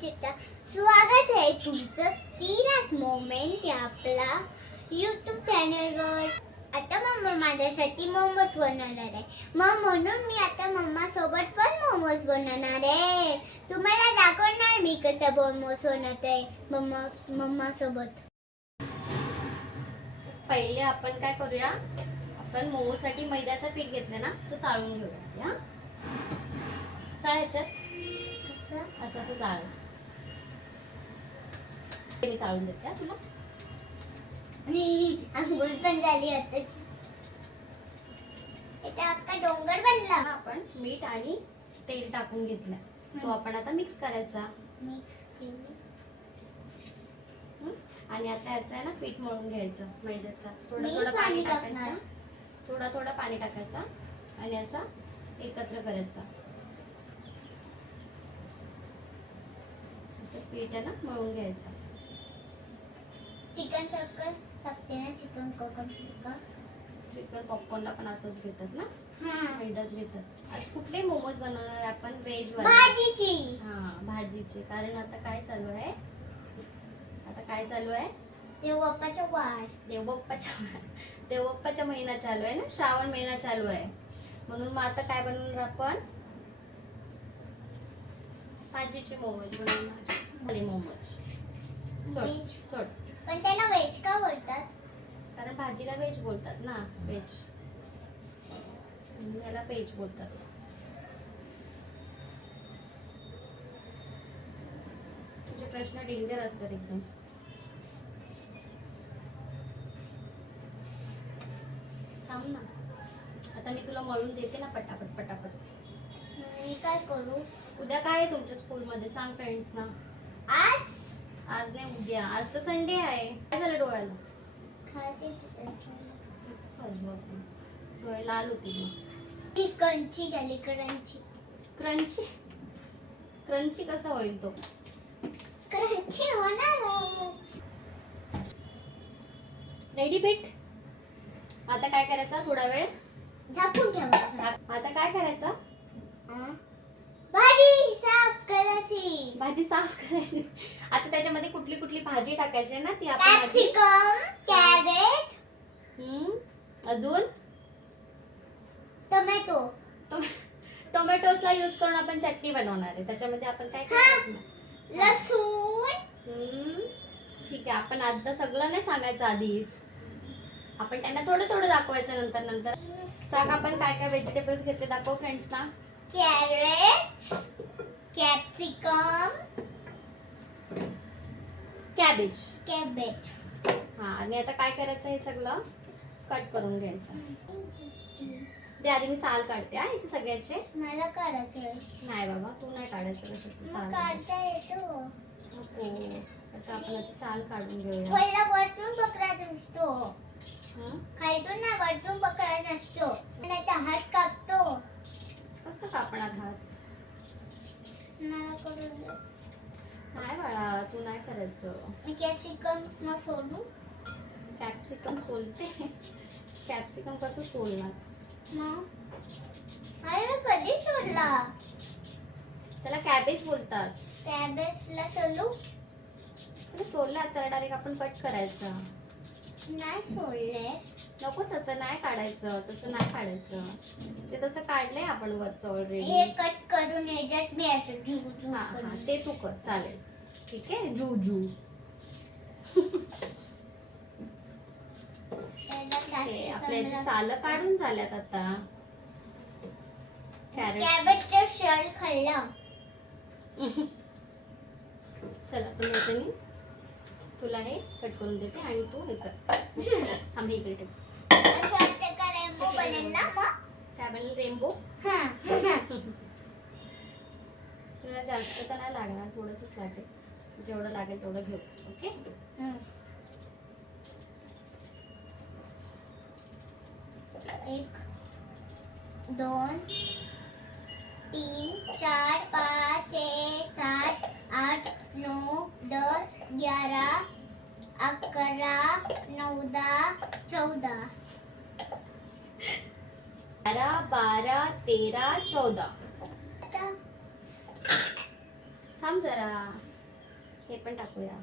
चिट्टा स्वागत आहे तुमचं तिराच मोमेंट या आपला यूट्यूब चॅनलवर. आता मम्मा माझ्यासाठी मोमोज बनवणार आहे, मग म्हणून मी आता मम्मा सोबत पण मोमोज बनवणार आहे. तुम्हाला दाखवणार मी कसं मोमोज बनवत आहे मम्मा सोबत. पहिले आपण काय करूया, आपण मोमोसाठी मैद्याचं पीठ घेतलं ना, तो चाळून घेऊया. हा चाळ ह्याच्यात कसं असं असं चाळायचं. मी चाळून देते हा तुला. अंघोळ पण झाली आताची. इथे अख्खा डोंगर बनला. आपण मीठ आणि तेल टाकून घेतलं, तो आपण आता मिक्स करायचा. मिक्स केली. आणि आता याचं आहे ना पीठ मळून घ्यायचं मैद्याचा. मी थोडं पाणी पाणी टाकणार. टाकायचं, थोडं पाणी टाकायचं आणि असा एकत्र करायचा. असं पीठ आहे ना मळून घ्यायचं. चिकन शक्कर टाकते ना, चिकन कोकम चिकन पॉपकॉर्नला पण असंच घेतात ना, हां. मैदाच घेतात. आज कुठले मोमोज बनवणार आपण? व्हेज भाजीची. हा भाजीचे. कारण आता काय चालू आहे, देवबाप्पाचा वार. देवबाप्पाचा महिना चालू आहे ना, श्रावण महिना चालू आहे. म्हणून मग आता काय बनवणार आपण? भाजीचे मोमोज बनवणार. मोमोज Veg. सोड. पण त्याला व्हेज का बोलतात? कारण भाजीला व्हेज बोलतात ना, व्हेज. याला व्हेज बोलतात. तुझे प्रश्न डेंजर असतात एकदम. थांब ना, आता मी तुला मळून देते ना पटापट. मी काय करू? उद्या काय आहे तुमच्या स्कूलमध्ये? सांग फ्रेंड्स ना. आज नाही, उद्या. आज तर संडे आहे. काय झालं डोळ्याला? डोळे लाल होती मग. चिकनची झाली क्रंची. क्रंची कसा होईल तो? क्रंची होणार. रेडी पीठ. आता काय करायचं? थोडा वेळ झाकून ठेवायचं. आता काय करायचं? भाजी साफ करायची. भाजी साफ करायची. आता त्याच्यामध्ये कुठली भाजी टाकायची आहे ना, ती आपण कॅप्सिकम, कॅरेट, अजून टोमॅटो. टोमॅटोचा यूज करून आपण चटणी बनवणार आहे. त्याच्यामध्ये आपण काय टाकणार? लसूण. ठीक आहे. आपण आता सगळं नाही सांगायचं आधीच, आपण त्यांना थोडं दाखवायचं नंतर. सांग आपण काय काय व्हेजिटेबल्स घेतले, दाखव फ्रेंड्स ना. Carrot, capsicum, cabbage. कॅबेज. हा, आणि आता काय करायचं? हे सगळं कट करून घ्यायचं. ते आधी मी साल काढते हा याचे सगळ्याचे. मला काढायचंय. नाही बाबा, तू नाही काढायचं कशाचं साल. काढता येतो. नको, आता आपण आता साल काढून घेऊया. पहिला वरतून पकडायचा असतो, खालतून ना वरतून पकडायचा असतो. नाही तर हात कापतो. कसं कापणार हात? मला करून दे. नाही बाळा, तू नाही करायचं. मी कॅप्सिकम न सोडू. कॅप्सिकम सोलते? कॅप्सिकम कसं सोलणार? अरे मी कधी सोडला? त्याला कॅबेज बोलतात. कॅबेजला सोडू? सोलला तर डायरेक्ट आपण कट करायचं. नाही सोडले. नको, तसं नाही काढायचं. ते तसं काढलंय आपण वरचं ऑलरेडी. हे कट करून याच्यात मी असं जू करून. ते तू कर, चालेल. ठीक आहे, जू. आपल्या साल काढून झाल्यात आता. कॅबेजचा शेल खाल्ला. चला, तुम्ही तुला हे कट करून देते आणि तू हे कर. थांब, इकडे ठेव. असं वाटतं का रेनबो बनेल ना मग? काय बनेल? रेनबो. तुला जास्त तर नाही लागणार, थोडंसंच लागेल. जेवढं लागेल तेवढं घेऊ. ओके. 1 2 3 4 5 6 7 8 9 10 11 11 9 10 14. 11 12 13 14. थांब जरा. हे पण टाकूया.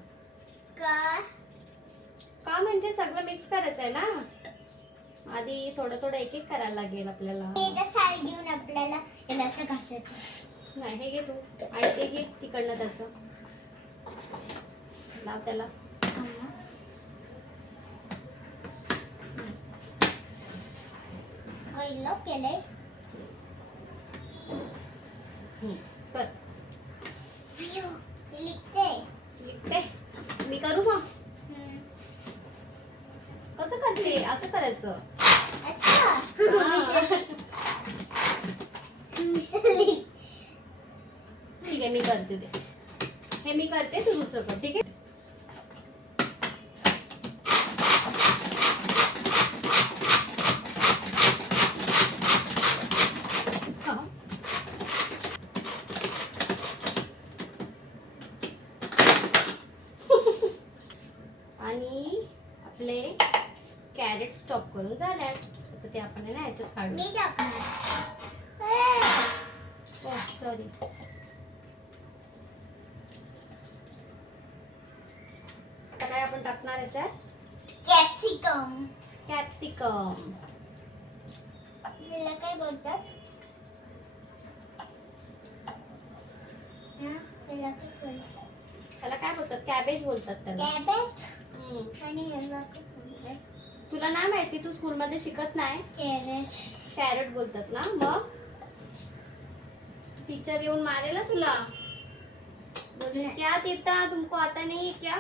का का म्हणजे सगळं मिक्स करायचं आहे ना. आधी थोडं थोडं एक एक करायला लागेल आपल्याला. हे तर साल घेऊन आपल्याला याला असं घासायचं. नाही हे घे तू आणि ते घे तिकडनं त्याचं लाव त्याला. पहिलं केलंय. कर. अयो, हे लिखते. लिखते. मी करू मग. कसं करते असं करायचं. अच्छा. विसरली. ठीक आहे मी करते ते. हे मी करते तू दुसरं कर. ठीक आहे. आणि आपले कॅरेट स्टॉप करून झाल्यात. आता ते आपण आहे ना ह्याच्यात काढू. मी टाकणार. सॉरी. आता काय आपण टाकणार याच्यात कॅप्सिकम. कॅप्सिकम. याला काय बोलतात? याला काय बोलतात? त्याला काय बोलतात. कॅबेज बोलतात त्याला. कॅबेज. हम्म. आणि याला काय बोलतात? तुला नाही माहिती तू स्कूल मध्ये शिकत नाही. कॅरेट. कॅरेट बोलतात ना. मग टीचर येऊन मारेल तुला. बोले क्या देता तुमको आता नहीं क्या.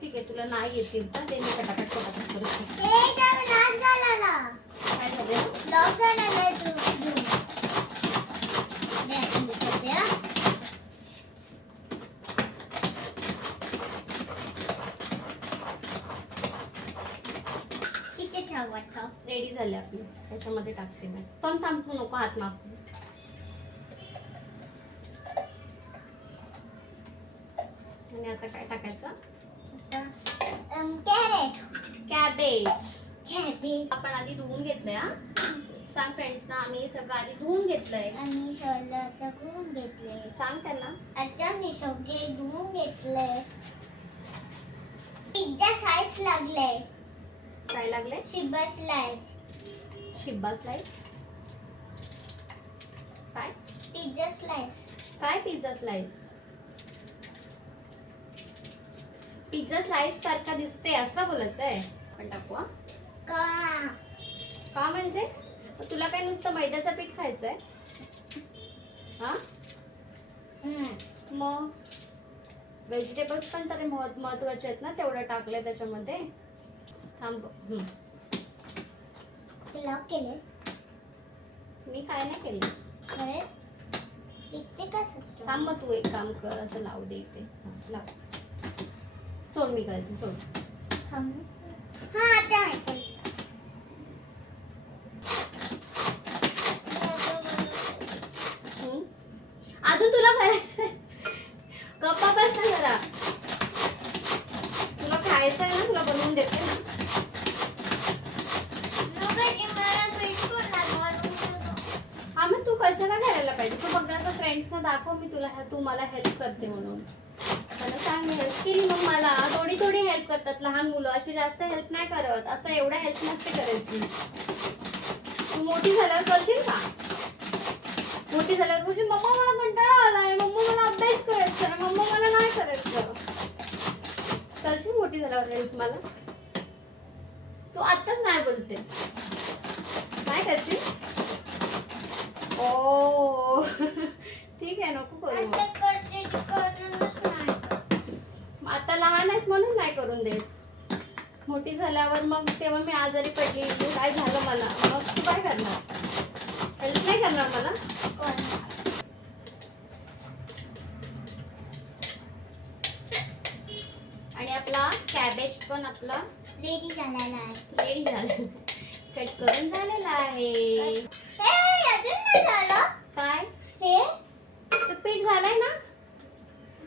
ठीक आहे तुला नाही येतील तर ते मी पटापट पटापट करू शकते. काय झालं. रेडी झाले आपले. त्याच्यामध्ये टाकते मी. थांबू नको हात मागू. आणि आता काय टाकायचं. कॅरेट. कॅबेज. कॅबेज. आपण आधी धुवून घेतलंय. हा सांग फ्रेंड्स ना आम्ही सगळं आधी धुवून घेतलंय. आणि सगळं धुवून घेतले. सांग त्यांना. आता मी सगळे धुवून घेतले. पिझ्झा स्लाइस लागले. काय लागले. शिब्बा स्लाइस. शिब्बा स्लाइस. काय पिझ्झा स्लाइस. काय पिझ्झा स्लाइस. पिझ्झा स्लाइस सारखा दिसते असं बोलायचंय. आपण टाकू. का म्हणजे तुला काय नुसतं मैद्याचं पीठ खायचंय. हा मग व्हेजिटेबल्स पण तरी महत्वाचे आहेत ना. तेवढं टाकलंय त्याच्यामध्ये. थांब. पुलाव केले. मी काय नाही केलं. खरे लिखते कसं. थांब मग तू एक काम कर. असं लावू दे इथे. लाव. सोड मी करते. सोड. हा आता माहिती. अजून तुला करायचंय. गप्पा बस ना जरा. तुला खायचंय ना. तुला बनवून देते ना. हा मग तू कशाला करायला पाहिजे. तू बघ फ्रेंड्सना दाखव मी तुला तू मला हेल्प करते म्हणून. त्यांना सांग मी हेल्प केली. मग मला थोडी थोडी हेल्प करतात लहान मुलं. अशी जास्त हेल्प नाही करत. असं एवढं हेल्प नसते करायची. तू मोठी झाल्यावर करशील का. मोठी झाल्यावर म्हणजे मम्मा मला कंटाळा आलाय. मम्मा मला अभ्यास करायचा. मम्मा मला नाही करायचं. करशील मोठी झाल्यावर हेल्प मला. तू आत्ताच नाही बोलते. काय करशील. ओ ठीक आहे नको करू. आता लहान आहेस म्हणून नाही करून देत. मोठी झाल्यावर मग तेव्हा मी आजारी पडली काय झालं मला. मग तू काय करणार. हेल्प नाही करणार मला. आणि आपला कॅबेज पण आपला रेडी झालेला आहे. रेडी झाला. कट करून झालेला आहे. अजून नाही झालं काय हे ते पीठ झालंय ना,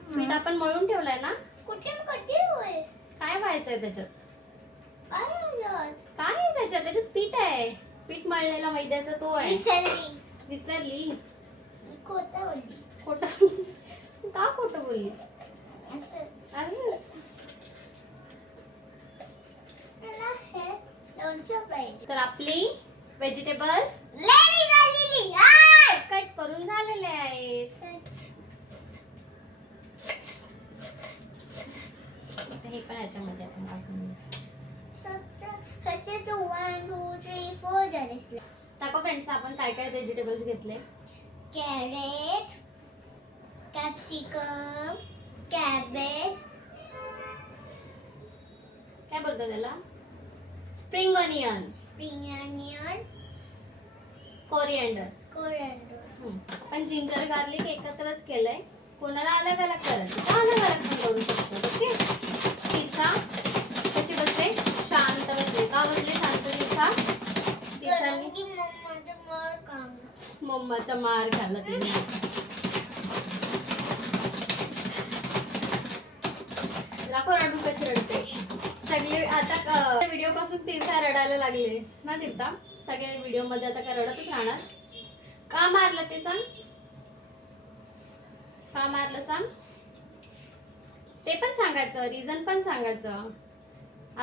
पीठ आपण मळून ठेवलंय ना. कुठे कधी होईल काय व्हायचंय त्याच्यात? काय झालं काय आहे त्याच्यात पीठ आहे, पीठ मळलेला मैद्याचा तो आहे. विसरली विसरली? खोटं बोलली खोटं का खोटं बोलली? असं असंच. मला हे लोणचं पाहिजे. तर आपली व्हेजिटेबल्स रेडी झालेली आहे. कट करून झालेले आहेत. आता हे पण याच्यामध्ये आपण टाकून घेऊ. ह्याचे तो 1 2 3 4 झाले. दाखव फ्रेंड्स आपण काय काय व्हेजिटेबल्स घेतले. कॅरेट, कॅप्सिकम, कॅबेज, काय बोलतो त्याला, spring onion, spring onion, coriander. Coriander. पण जिंजर गार्लिक एकत्रच केलंय. कोणाला अलग अलग करायचं तर अलग अलग पण करू शकतो. ओके. तिरथा कशी बसले, शांत बसले. का बसले शांत? तिरथांनी मम्माचा मार खाल्ला तिने. दाखव रडू कशी रडते. सगळे आता व्हिडिओ पासून तीर्था रडायला लागले ना. तीर्था सगळ्या व्हिडिओ मध्ये आता का रडतच राहणार? का मारलं ते सांग, का मारलं सांग. ते पण सांगायचं, रिझन पण सांगायचं.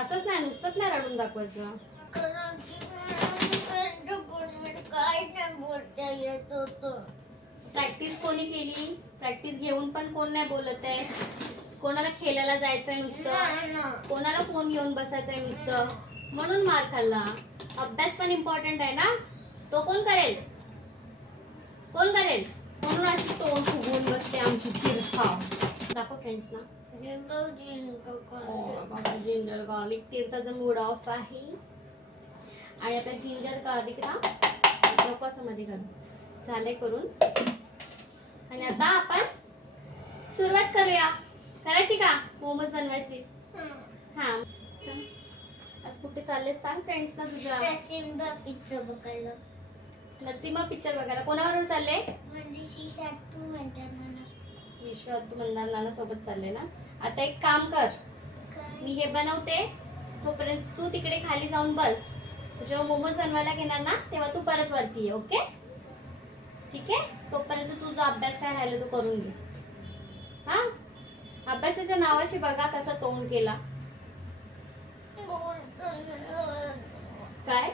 असंच नाही नुसतंच नाही रडून दाखवायचं. प्रॅक्टिस कोणी केली? प्रॅक्टिस घेऊन पण कोण नाही बोलत आहे. कोणाला खेळायला जायचंय नुसतं, कोणाला फोन घेऊन बसायचंय नुसतं, म्हणून मार खाल्ला. अभ्यास पण इम्पॉर्टंट आहे ना. तो कोण करेल? कोण करेल? म्हणून अशी तोंड फुगवून बसते आमची तीर्था. दाखव फ्रेंड्स ना. Ginger garlic. तीर्थाचा मूड ऑफ आहे आणि आता जिंजर गार्लिक ना मध्ये घालू. झालंय करून. आणि आता आपण सुरुवात करूया. करायची का मोमोज बनवायची? हा. आज कुठे चाललेस सांग फ्रेंड्स ना तुझ्या? नरसिंहा पिक्चर बघायला. नरसिंहा पिक्चर बघायला. कोणाबरोबर चालले? म्हणजे शिशातू म्हणतात विश्वात नाना सोबत चालले ना. आता एक काम कर, मी हे बनवते तोपर्यंत तू तिकडे खाली जाऊन बस. जेव्हा मोमोज बनवायला घेणार ना तेव्हा तू परत वरती ये. ओके ठीक आहे. तोपर्यंत तुझा अभ्यास काय राहिला तो करून घे. हा. अभ्यासाच्या नावाशी बघा कसा तोंड केला. काय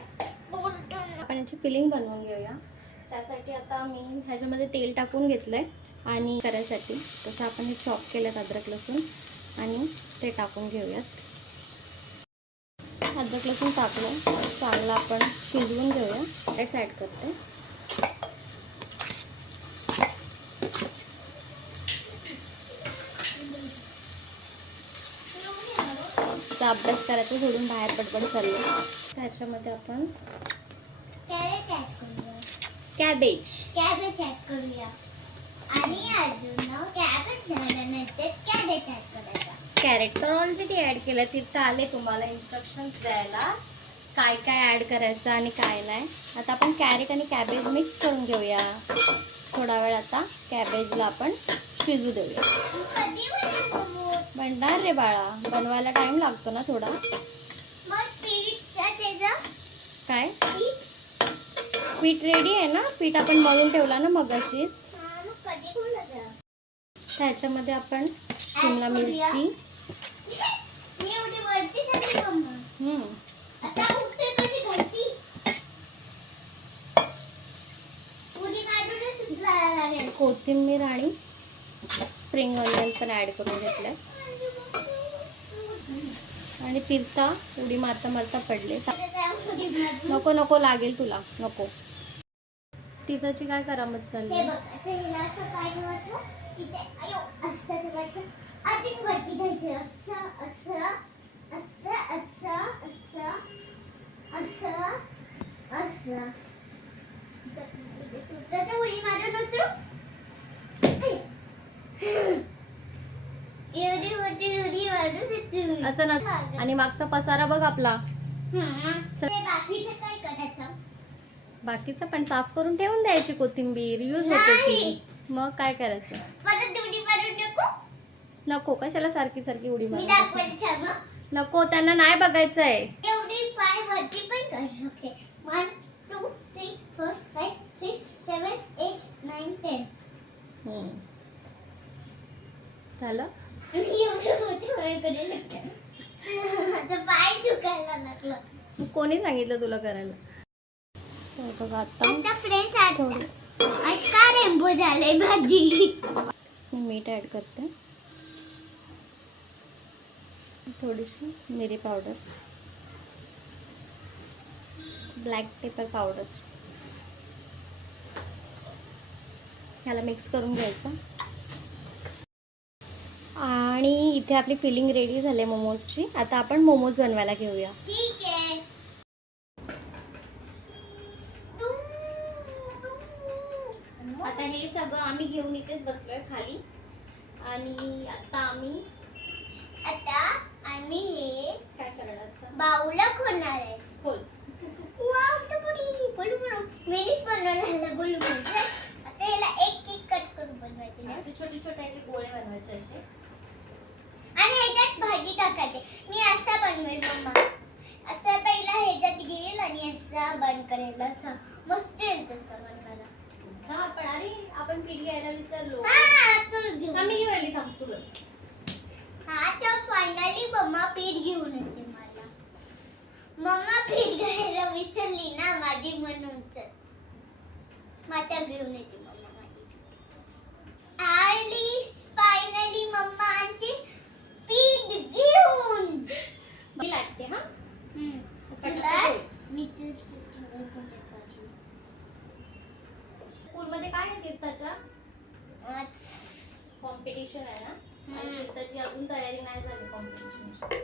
आपण याची फिलिंग बनवून घेऊया. त्यासाठी आता मी ह्याच्यामध्ये तेल टाकून घेतलंय आणि करायसाठी तसं आपण हे चॉप केलं अद्रक लसूण आणि ते टाकून घेऊयात. अद्रक लसूण टाकलं चांगलं आपण शिजवून घेऊया. कॅरेट्स ॲड करते. अभ्यास करायचं सोडून बाहेर पडपड चाललो. त्याच्यामध्ये आपण कॅरेट ऍड करूया. कॅबेज ऍड करूया आणि अजून कॅबेज झाल्यानंतर कॅरेट ऍड करायचा. कॅरेट तर ऑलरेडी ॲड केलं. तिथं आले तुम्हाला इन्स्ट्रक्शन्स द्यायला काय काय ॲड करायचं आणि काय नाही. आता आपण कॅरेट आणि कॅबेज मिक्स करून घेऊया. थोडा वेळ आता कॅबेजला आपण शिजू देऊया. कधी बनणार रे बाळा, बनवायला टाइम लागतो ना थोडा. मग पीठ काय पीठ रेडी आहे ना. पीठ आपण मळून ठेवला ना मग अशीच. त्याच्यामध्ये आपण शिमला मिरची कोथिंबीर आणि स्प्रिंग ऑनियन पण ऍड करून घेतलंय. आणि तीर्था उडी मारता मारता पडले. नको नको लागेल तुला नको. तीर्थाची काय करामत चालली? उडी मारून असं ना. आणि मागचा पसारा बघ आपला. बाकीचं काय करायचं? बाकीचं पण साफ करून ठेवून द्यायची कोथिंबीर, यूज होते नाही. ती. मग काय करायचं? परत उडी मारून नको. नको, कशाला सारखी सारखी उडी मी मारते? दाखवायला छान हं. नको, त्यांना नाही बघायचंय. एवढी पाय वरती पण कर. ओके 1 2 3 4 5 6 7 8 9 10. हम्म. झालं? मी एवढं मोठं पाय करू शकते. आता पाय चुकायला लागलं. मग कोणी सांगितलं तुला करायला? So, बघा आता आता फ्रेंड्स आता का रेनबो झालंय भाजी. मी मीठ ॲड करते, थोडीशी मिरी पावडर, ब्लॅक पेपर पावडर, ह्याला मिक्स करून घ्यायचं. आणि इथे आपली फिलिंग रेडी झाली मोमोजची. आता आपण मोमोज बनवायला घेऊया. ठीक आहे. आता हे सगळं आम्ही घेऊन इथेच बसलोय खाली. आणि आता आम्ही हे काय करणार? बाऊला खोलणार आहे. खोल. वाव टपुडी बोलू बोलू मिनीच बनवलेला बोलू बोलू. आता याला एक एक कट करून बनवायचे ना. असे छोटे छोटे असे गोळे बनवायचे असे. आणि ह्याच्यात भाजी टाकायची. मी असा बनवेल मम्मा. असं पहिला ह्याच्यात घेईल आणि असा बंद करेल. असं मस्त येईल तसं बनवायला. हा पण अरे आपण पीठ घ्यायला विसरलो. हा चल घेऊ. मी घेऊन आली, थांब तू बस. हा तर फायनली मम्मा पीठ घेऊन येते मला. मम्मा पीठ घ्यायला विसरली ना माझी म्हणूनच. माता घेऊन येते मम्मा माझी. आली फायनली मम्मा आमची पीठ घेऊन. मी लागते हा. तुला मी तू ठेवायचं चपाती. स्कूलमध्ये काय आहे तीर्थाच्या? कॉम्पिटिशन आहे ना. आणि तीर्थाची अजून तयारी नाही झाली कॉम्पिटिशनची.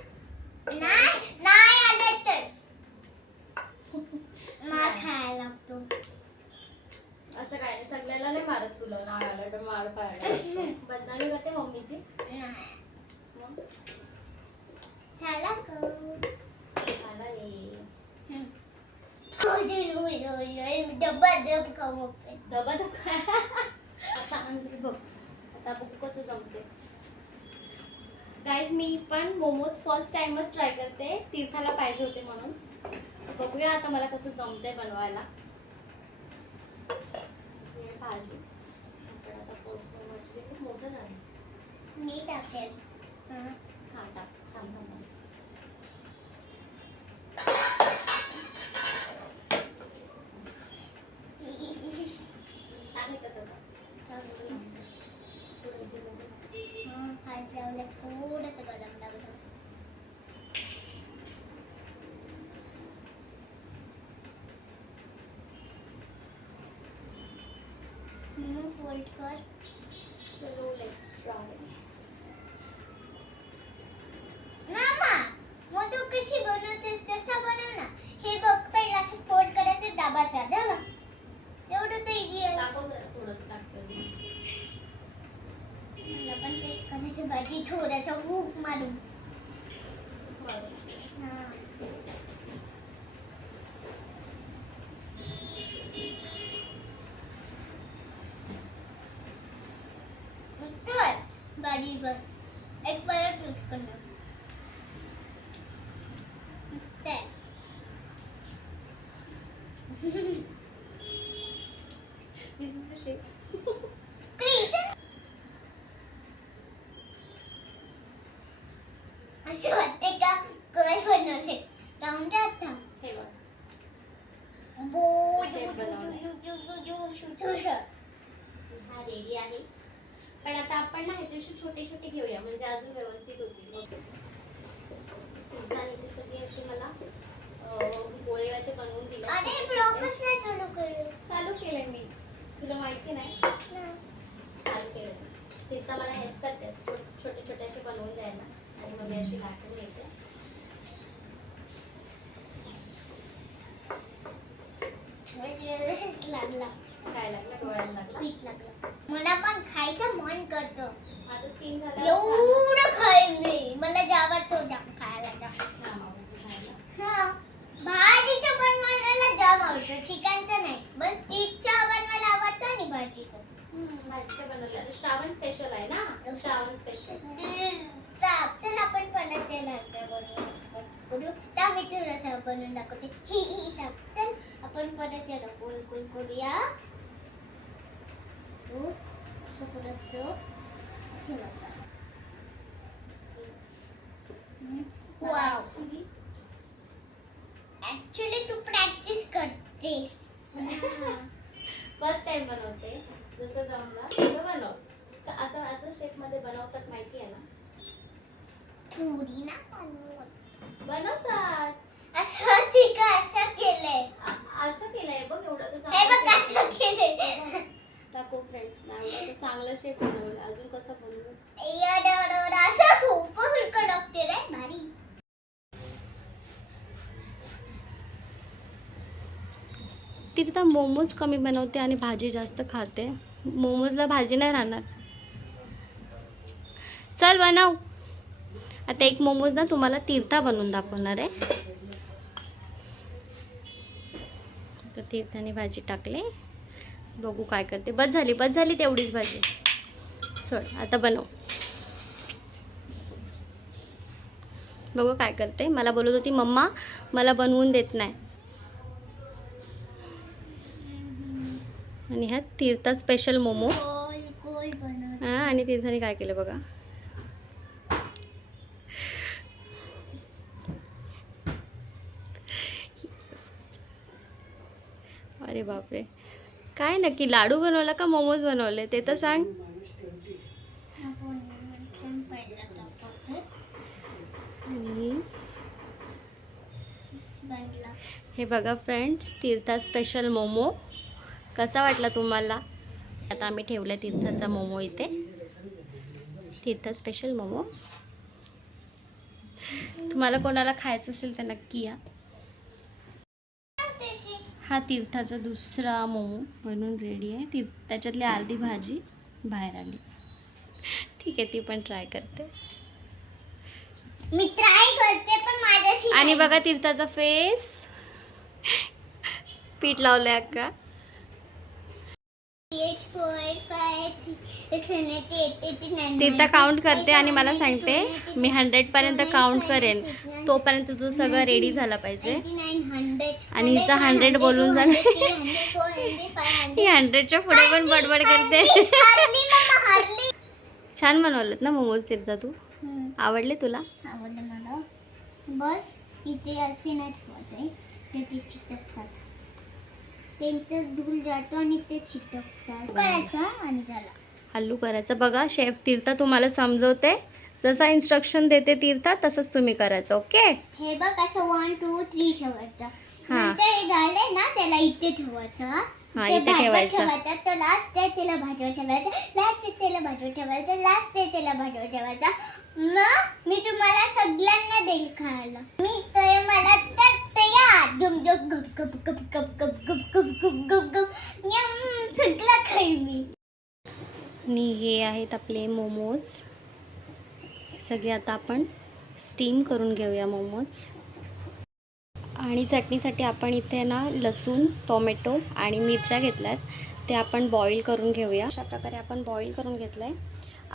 नाही आलं तर मार खायला लागतो. असं काय नाही, सगळ्याला नाही मारत. तुला नाही आलं तर मार पाडला. बदनामी करते मम्मीची. नाही मग झाला का? झाला रे. डब्बा डब खाऊ आपण. डबा तर काय? आता आणते बघ. आता बघू कसं जमते. गाईज मी पण मोमोज फर्स्ट टाइमच ट्राय करते. तीर्थाला पाहिजे होते म्हणून. बघूया आता मला कसं जमते बनवायला. भाजी आपण आता फर्स्ट मोमोज खूप मोठं झालं. मी टाकेल. हा टाक. थांब थांब थांब. टाकायचं तसं. पुढे इथे बघू. हात लावला थोडस गरम लागलं. फोल्ड कर. चलो लेट्स ट्राय. मामा मग तू कशी बनवतेस तसा बनव ना. हे बघ पहिला असं फोल्ड करायचं दाबाचा झालं. एवढं तर इझी आहे. टाकू जरा थोडंसं टाकतो. मला पण टेस्ट करायचं भाजी थोडासा हुक मारून. हा मस्त भाजी बन. एक परत यूज करणार. मस्त आहे. This is the shape. असं वाटते का काय बनवले राऊंड आता हे बघ. बोल हा रेडी आहे. पण आता आपण ना ह्याच्याशी छोटे छोटे घेऊया म्हणजे अजून व्यवस्थित होतील. आणि ते सगळे असे मला गोळे असे बनवून दिले. अरे ब्लॉगच नाही चालू केलं. चालू केलंय मी. तुला माहिती नाही? चालू केलं. तिथं मला हेल्प करते छोटे छोटे असे बनवून जायला. आणि मग मी अशी लाटून घेते. लागला काय लागलं? डोळ्याला लागलं. पीठ लागलं. मला पण खायचं मन करतं. आता स्किन झालं. एवढं खाईन मी. मला आवडतो जाम खायला. हा भाजीचं बनवायला जाम आवडतं. चिकनचं नाही. भाजीच्या बनवल्या. आता श्रावण स्पेशल आहे ना, श्रावण स्पेशल. चल आपण परत ते रस्सा बनवूया. करू त्या मी ते रस्सा बनवून दाखवते. ही चल आपण परत त्याला गोल गोल करूया. ठेवायचा. वाव. ऍक्च्युली तू प्रॅक्टिस करतेस. फर्स्ट टाइम बनवते. जसं जमलं तसं बनव. तर असं असं शेप मध्ये बनवतात, माहिती आहे ना? थोडी ना बनवतात. असं ठीक आहे. असं केलंय. असं केलंय बघ, एवढं तर हे बघ चांगलं असं shape केलंय. दाखव फ्रेंड्स ना, एवढं तर चांगलं शेप बनवलं. अजून कसं बनवू? असं सोपं हुडकं लागते रे भारी. तीर्था मोमोज कमी बनवते आणि भाजी जास्त खाते. मोमोजला भाजी नाही राहणार. चल बनव. आता एक मोमोज ना तुम्हाला तीर्था बनवून दाखवणार आहे. तर तीर्थाने भाजी टाकले. बघू काय करते. बस झाली तेवढीच भाजी. सोड, आता बनव. बघू काय करते. मला बोलत होती मम्मा मला बनवून देत नाही. आणि हा तीर्था स्पेशल मोमो. गोल गोल बनव. हा, आणि तीर्थाने काय केलं बघा. अरे बापरे, काय नक्की लाडू बनवला का मोमोज बनवले ते तर सांग. आणि हे बघा फ्रेंड्स, तीर्था स्पेशल मोमो. कसा वाटला तुम्हाला? आता आम्ही ठेवला तीर्थाचा मोमो इथे. तीर्था स्पेशल मोमो. तुम्हाला कोणाला खायचं असेल तर नक्की या. हा तीर्थाचा दुसरा मोमो बनून रेडी आहे. त्याच्यातली अर्धी भाजी बाहेर आली. ठीक आहे, ती पण ट्राय करते. मी ट्राय करते पण माझ्याशी. आणि बघा तीर्थाचा फेस. पीठ लावलंय अक्का. 8 4 5 7 8 8 9. तीर्था काउंट करते आणि मला सांगते. मी 100 पर्यंत काउंट करेन. तोपर्यंत तू सगळं रेडी झाला पाहिजे. आणि हिचा 100 बोलून झालं. ही 100च्या पुढे पण बडबड करते. छान बनवलं ना मोमोज तीर्था तू. आवडले तुला? आवडलं मला. बस इथे असे नाही ठेवायचे. ते चिटकतात. त्यांचं धूल जातो आणि ते चिटकतात. करायचं आणि झालं. हल्लू करायचं. बघा शेफ तीर्था तुम्हाला समजवते. जसा इन्स्ट्रक्शन देते तीर्था तसंच तुम्ही करायचं. ओके. हे बघ असं 1 2 3 ठेवायचं. हा. नंतर हे झालंय ना त्याला इथे ठेवायचं. हा, ते इथे भाजवर ठेवायचं. ठेवायचं. तो लास्ट आहे त्याला भाजवर ठेवायचं. लास्ट आहे त्याला भाजवर ठेवायचं. लास्ट आहे त्याला भाजवर ठेवायचं. मग मी तुम्हाला सगळ्यांना देईल खायला. मी तर मला तर तयार. गप गप गप गप गप गप गप गप गप गप गप गप यम सगळं खाईल मी. आणि हे आहेत आपले मोमोज. सगळे आता आपण स्टीम करून घेऊया मोमोज. आणि चटणीसाठी आपण इथे ना लसूण, टोमॅटो आणि मिरच्या घेतल्यात. ते आपण बॉईल करून घेऊया. अशा प्रकारे आपण बॉईल करून घेतलं आहे.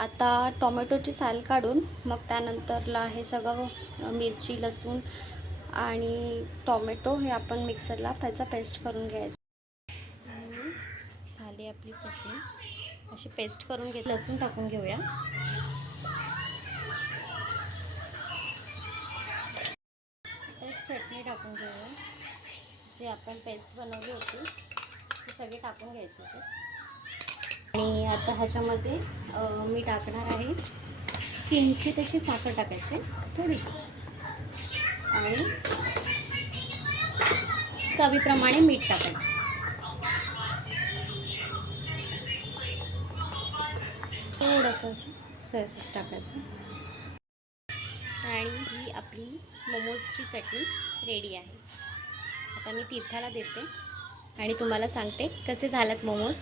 आता टोमॅटोची साल काढून मग त्यानंतरला हे सगळं मिरची, लसूण आणि टोमॅटो हे आपण मिक्सरला त्याचा पेस्ट करून घ्यायचं. आणि झाली आपली चटणी. अशी पेस्ट करून घेत. लसूण टाकून घेऊया. चटणी टाकून घेऊया. जे आपण पेस्ट बनवली होती ती सगळी टाकून घ्यायची होती. आणि आता ह्याच्यामध्ये मी टाकणार आहे किंचित तशी साखर टाकायची थोडीशी. आणि चवीप्रमाणे मीठ टाकायचं. थोडंसं सोया सॉस टाकायचं. आणि ही आपली मोमोजची चटणी रेडी आहे. आता मी तीर्थाला देते आणि तुम्हाला सांगते कसे झालेत मोमोज.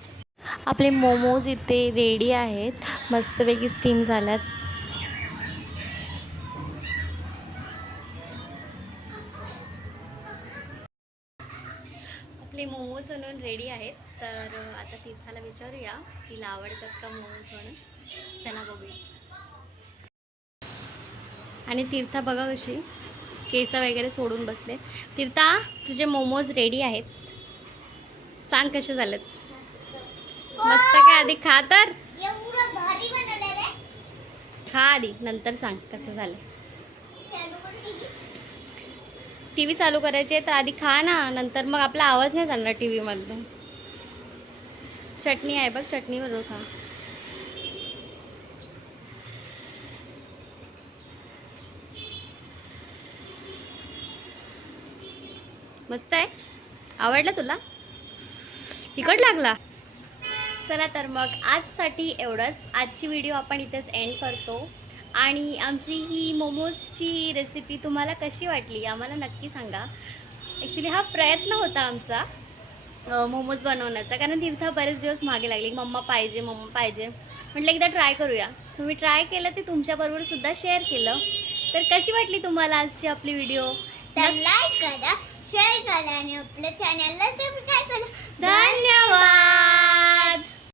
आपले मोमोज इथे रेडी आहेत. मस्तपैकी स्टीम झाल्यात. आपले मोमोज बनवून रेडी आहेत. तर आता तीर्थाला विचारूया तिला आवडतात का मोमोज म्हणून. चला बघूया. आणि तीर्था बघा कशी केस वगैरे सोडून बसले. तीर्था तुझे मोमोज रेडी आहेत. सांग कसे झालेत. मस्त काय. आधी खा तर. एवढं भारी बनवलं रे. खा आधी नंतर सांग कसं झालं. चालू कर टीव्ही. टी व्ही चालू करायचे तर आधी खा ना, नंतर मग आपला आवाज नाही चालणार टी व्हीमधून. चटणी आहे बघ, चटणीवरून खा. मस्त आहे. आवडला तुला. तिखट लागला. चला तर मग आजसाठी एवढंच. आजची व्हिडिओ आपण इथेच एंड करतो. आणि आमची ही मोमोजची रेसिपी तुम्हाला कशी वाटली आम्हाला नक्की सांगा. ॲक्च्युली हा प्रयत्न होता आमचा मोमोज बनवण्याचा, कारण तीर्था बरेच दिवस मागे लागली मम्मा पाहिजे म्हटलं एकदा ट्राय करूया. तुम्ही ट्राय केलं ते तुमच्याबरोबर सुद्धा शेअर केलं. तर कशी वाटली तुम्हाला आजची आपली व्हिडिओ. तर लाईक करा, शेअर करा आणि आपल्या चॅनलला सबस्क्राईब करा. धन्यवाद.